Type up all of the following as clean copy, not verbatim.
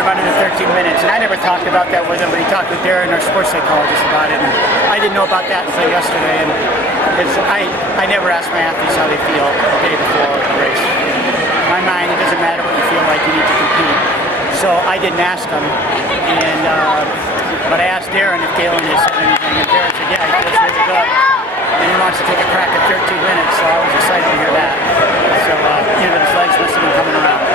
going to run into 13 minutes. And I never talked about that with him, but he talked with Darren, our sports psychologist, about it. And I didn't know about that until yesterday. And I never ask my athletes how they feel the day before the race. In my mind, it doesn't matter what you feel like, you need to compete. So I didn't ask him. And but I asked Darren if Galen had said anything. And Darren said, yeah, he feels really good. And he wants to take a crack at 13 minutes, so I was excited to hear that. So, his legs must have been coming around.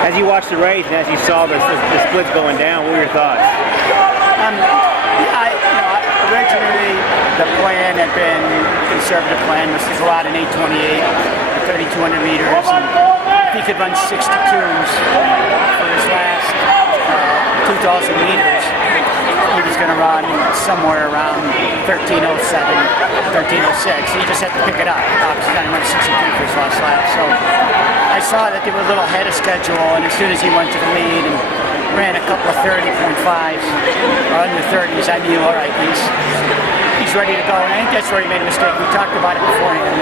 As you watched the race and as you saw the splits going down, what were your thoughts? Originally the plan had been, conservative plan was to go out in 8:28 at 3,200 meters. And if he could run 62s for his last 2,000 meters, he was going to run somewhere around 13:07, 13:06. He just had to pick it up. Obviously, he went 62 for his last lap. So I saw that they were a little ahead of schedule, and as soon as he went to the lead and ran a couple of 30.5s or under 30s, I knew, all right, he's ready to go. And I think that's where he made a mistake. We talked about it beforehand.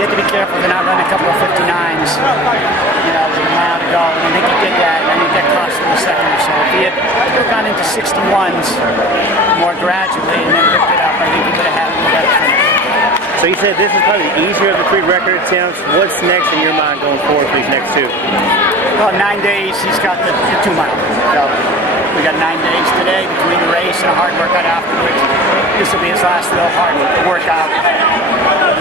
You have to be careful to not run a couple of 59s. With a mile to go. And I think he did that, and I think that cost him a second or so. If he had gone into 61s more gradually and then picked it up, I think he could have had a little better finish. So you said this is probably the easier of the 3 record attempts. What's next in your mind going forward for these next 2? Well, 9 days, he's got the 2 mile. So we got 9 days today between the race and a hard workout afterwards. This will be his last little hard workout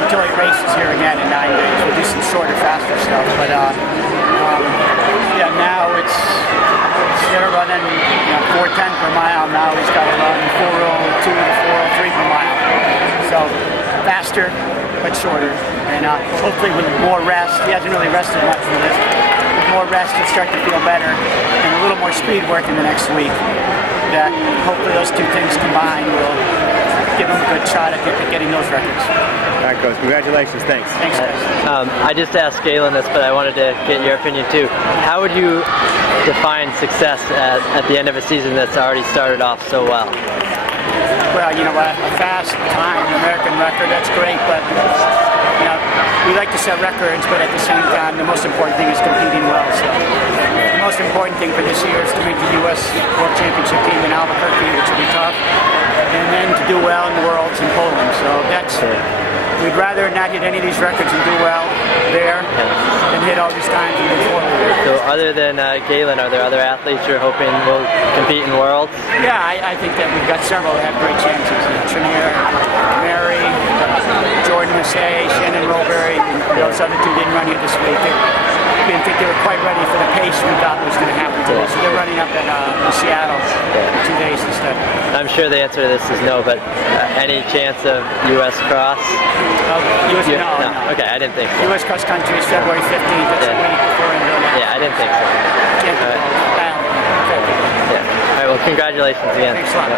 until he races here again in 9 days. We'll do some shorter, faster stuff. But now it's instead of running 4:10 per mile, now he's got to run 4:02 to 4:03 per mile. So faster but shorter, and hopefully with more rest. He hasn't really rested much for this. With more rest, he'll start to feel better, and a little more speed work in the next week. That hopefully those 2 things combined will give him a good shot at getting those records. All right, Coach. Congratulations. Thanks. Thanks, guys. I just asked Galen this, but I wanted to get your opinion too. How would you define success at the end of a season that's already started off so well? Well, a fast time, an American record, that's great, but we like to set records, but at the same time, the most important thing is competing well. So the most important thing for this year is to make the U.S. World Championship team in Albuquerque, which will be tough, and then to do well in the Worlds in Poland. So we'd rather not hit any of these records and do well there than hit all these times and move forward. So other than Galen, are there other athletes you're hoping will compete in Worlds? Yeah, I think that we've got several that have great chances. Trenier, Mary, Jordan Massey, Shannon Roberry, those other 2 didn't run here this week. I didn't think they were quite ready for the pace we thought was going to happen today. So they're running up in Seattle for 2 days instead. I'm sure the answer to this is no, but any chance of U.S. cross? No. Okay, I didn't think so. U.S. cross country is February 15th. That's a week before Indonesia. Yeah, I didn't think so. All right, well, congratulations again. Thanks a lot.